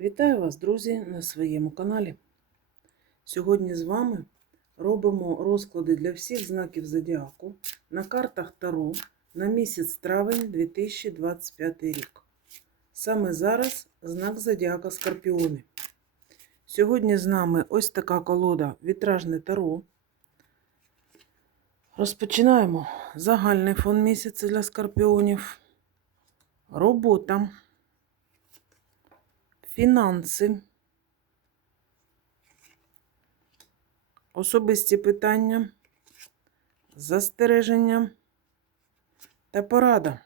Вітаю вас, друзі, на своєму каналі. Сьогодні з вами робимо розклади для всіх знаків зодіаку на картах Таро на місяць травень 2025 рік. Саме зараз знак зодіака Скорпіони. Сьогодні з нами ось така колода Вітражне Таро. Розпочинаємо загальний фон місяця для скорпіонів. Робота фінанси, особисті питання, застереження та порада.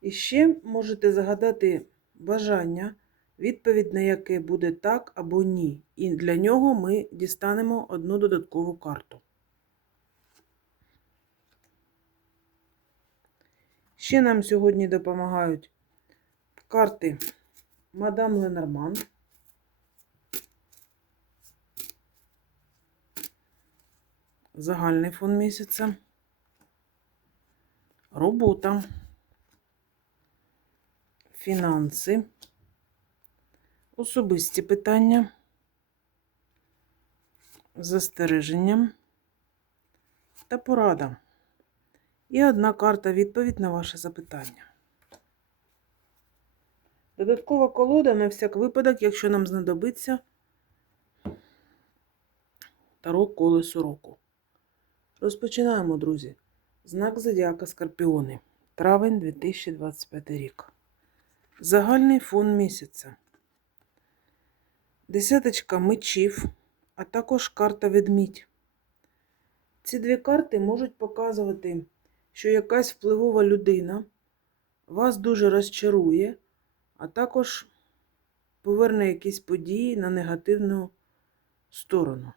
І ще можете загадати бажання, відповідь на яке буде так або ні. І для нього ми дістанемо одну додаткову карту. Ще нам сьогодні допомагають карти Мадам Ленорман. Загальний фон місяця. Робота. Фінанси. Особисті питання. Застереження та порада. І одна карта відповідь на ваше запитання. Додаткова колода на всяк випадок, якщо нам знадобиться таро колесо року. Розпочинаємо, друзі. Знак Зодіака Скорпіони. Травень 2025 рік. Загальний фон місяця. Десяточка мечів, а також карта ведмідь. Ці дві карти можуть показувати, що якась впливова людина вас дуже розчарує а також поверне якісь події на негативну сторону.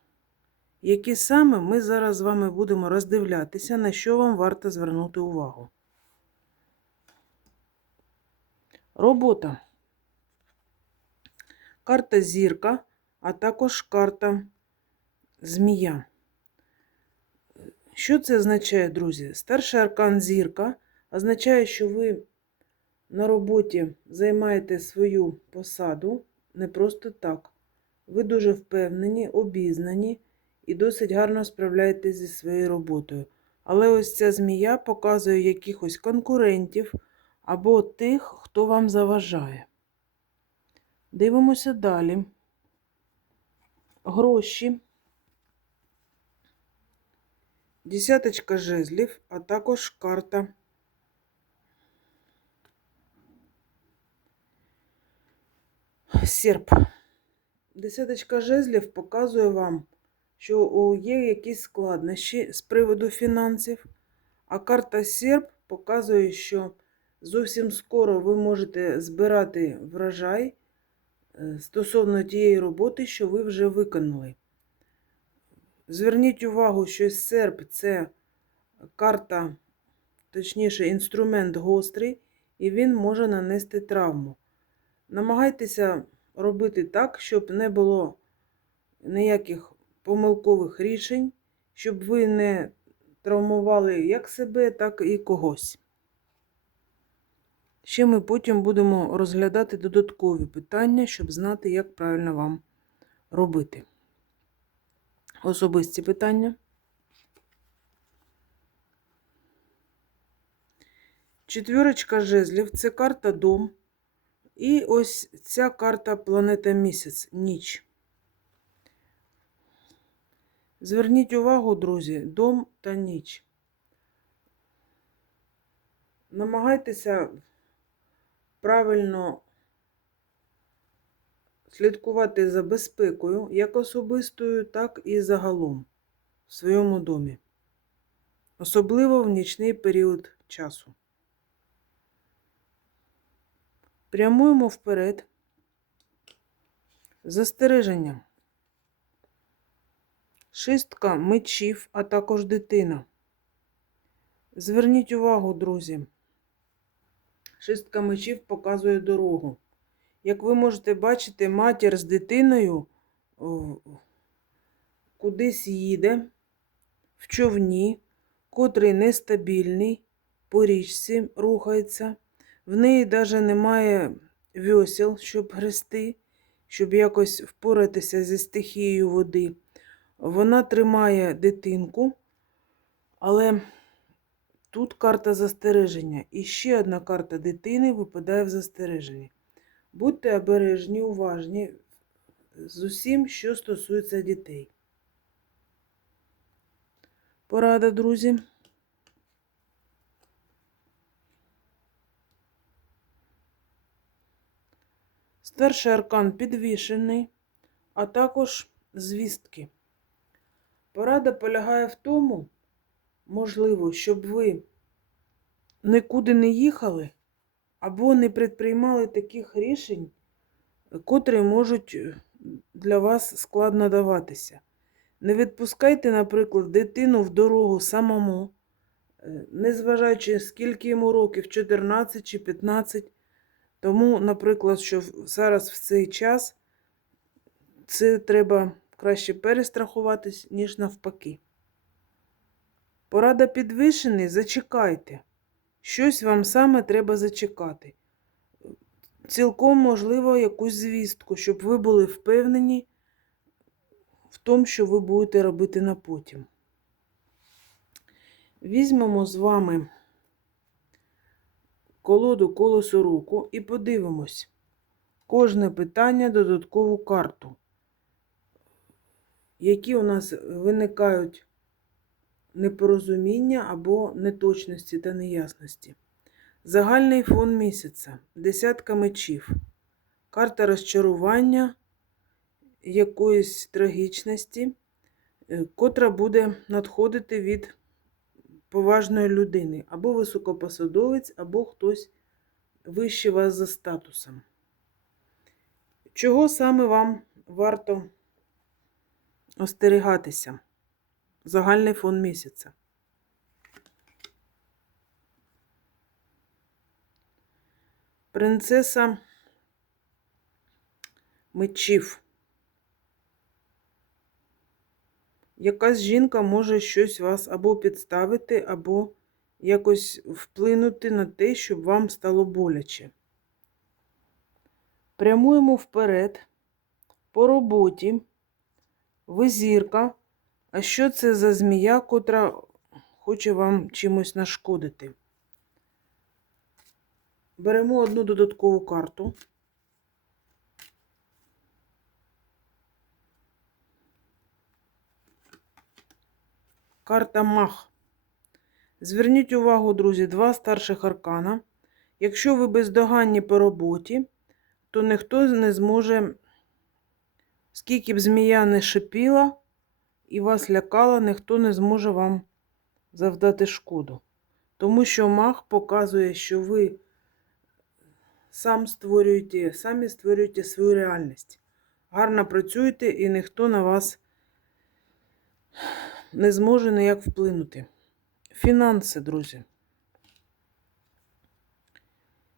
Які саме ми зараз з вами будемо роздивлятися, на що вам варто звернути увагу. Робота. Карта зірка, а також карта змія. Що це означає, друзі? Старший аркан зірка означає, що ви на роботі займаєте свою посаду не просто так. Ви дуже впевнені, обізнані і досить гарно справляєтесь зі своєю роботою. Але ось ця змія показує якихось конкурентів або тих, хто вам заважає. Дивимося далі. Гроші. Десяточка жезлів, а також карта. Серп. Десяточка жезлів показує вам, що є якісь складнощі з приводу фінансів, а карта серп показує, що зовсім скоро ви можете збирати врожай е, стосовно тієї роботи, що ви вже виконали. Зверніть увагу, що серп це карта, точніше, інструмент гострий, і він може нанести травму. Намагайтеся робити так, щоб не було ніяких помилкових рішень, щоб ви не травмували як себе, так і когось. Ще ми потім будемо розглядати додаткові питання, щоб знати, як правильно вам робити. Особисті питання. Четвірочка жезлів це карта дом. І ось ця карта планета місяць, ніч. Зверніть увагу, друзі, дом та ніч. Намагайтеся правильно слідкувати за безпекою, як особистою, так і загалом в своєму домі. Особливо в нічний період часу. Прямуємо вперед. Застереження. Шистка мечів, а також дитина. Зверніть увагу, друзі. Шистка мечів показує дорогу. Як ви можете бачити, матір з дитиною кудись їде в човні, котрий нестабільний, по річці рухається. В неї навіть немає весел, щоб грести, щоб якось впоратися зі стихією води. Вона тримає дитинку, але тут карта застереження. І ще одна карта дитини випадає в застереженні. Будьте обережні, уважні з усім, що стосується дітей. Порада, друзі. Старший аркан підвішений, а також звістки. Порада полягає в тому, можливо, щоб ви нікуди не їхали або не предприймали таких рішень, котрі можуть е, для вас складно даватися. Не відпускайте, наприклад, дитину в дорогу самому, е, незважаючи, скільки йому років, 14 чи 15. Тому, наприклад, що зараз в цей час це треба краще перестрахуватись, ніж навпаки. Порада підвищений, зачекайте. Щось вам саме треба зачекати. Цілком можливо якусь звістку, щоб ви були впевнені в тому, що ви будете робити на потім. Візьмемо з вами колоду колесо руку і подивимось кожне питання додаткову карту, які у нас виникають непорозуміння або неточності та неясності. Загальний фон місяця. Десятка мечів. Карта розчарування якоїсь трагічності, котра буде надходити від поважної людини. Або високопосадовець, або хтось вище вас за статусом. Чого саме вам варто остерігатися? Загальний фон місяця. Принцеса мечів. Якась жінка може щось вас або підставити, або якось вплинути на те, щоб вам стало боляче. Прямуємо вперед, по роботі, визірка. А що це за змія, котра хоче вам чимось нашкодити? Беремо одну додаткову карту. Карта Мах. Зверніть увагу, друзі, два старших аркана. Якщо ви бездоганні по роботі, то ніхто не зможе, скільки б змія не шипіла і вас лякала, ніхто не зможе вам завдати шкоду. Тому що мах показує, що ви сам створюєте, самі створюєте свою реальність. Гарно працюєте і ніхто на вас не зможе ніяк вплинути. Фінанси, друзі.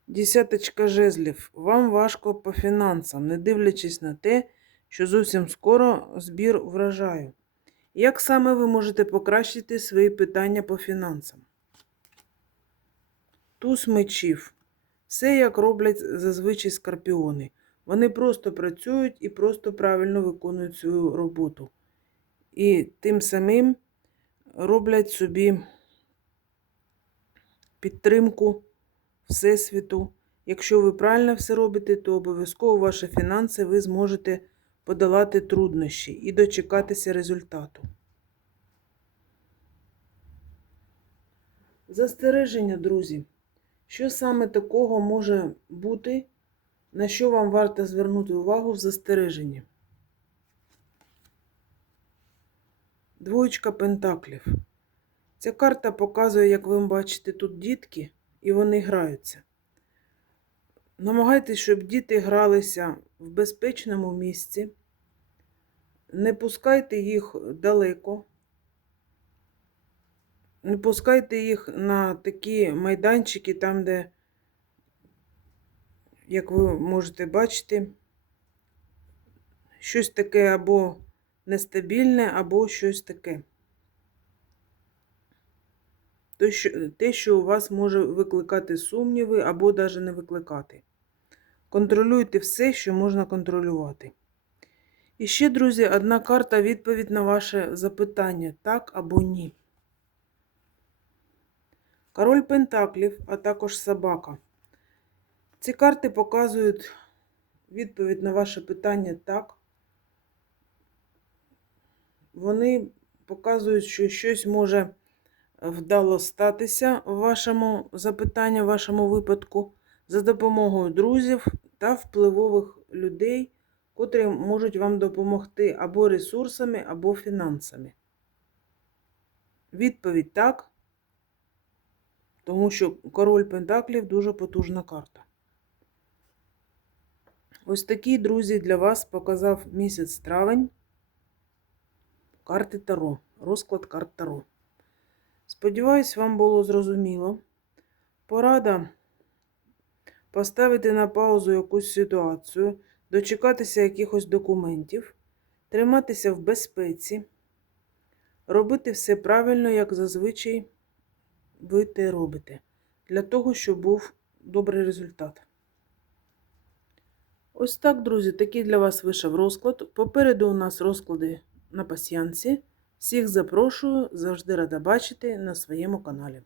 Десяточка жезлів. Вам важко по фінансам, не дивлячись на те, що зовсім скоро збір врожаю. Як саме ви можете покращити свої питання по фінансам? Туз мечів. Все, як роблять зазвичай скорпіони. Вони просто працюють і просто правильно виконують свою роботу. І тим самим роблять собі підтримку Всесвіту. Якщо ви правильно все робите, то обов'язково ваші фінанси ви зможете подолати труднощі і дочекатися результату. Застереження, друзі. Що саме такого може бути, на що вам варто звернути увагу в застереженні? Двоєчка пентаклів. Ця карта показує, як ви бачите, тут дітки, і вони граються. Намагайтесь, щоб діти гралися в безпечному місці. Не пускайте їх далеко. Не пускайте їх на такі майданчики, там, де, як ви можете бачити, щось таке або нестабільне, або щось таке. Те, що у вас може викликати сумніви, або навіть не викликати. Контролюйте все, що можна контролювати. І ще, друзі, одна карта відповідь на ваше запитання: так або ні. Король Пентаклів, а також собака. Ці карти показують відповідь на ваше питання так. Вони показують, що щось може вдало статися в вашому запитанні, в вашому випадку, за допомогою друзів та впливових людей, котрі можуть вам допомогти або ресурсами, або фінансами. Відповідь так, тому що король Пентаклів дуже потужна карта. Ось такий, друзі, для вас показав місяць травень карти Таро, розклад карт Таро. Сподіваюсь, вам було зрозуміло. Порада поставити на паузу якусь ситуацію, дочекатися якихось документів, триматися в безпеці, робити все правильно, як зазвичай ви те робите, для того, щоб був добрий результат. Ось так, друзі, такий для вас вийшов розклад. Попереду у нас розклади на пасіянці. Всіх запрошую, завжди рада бачити на своєму каналі.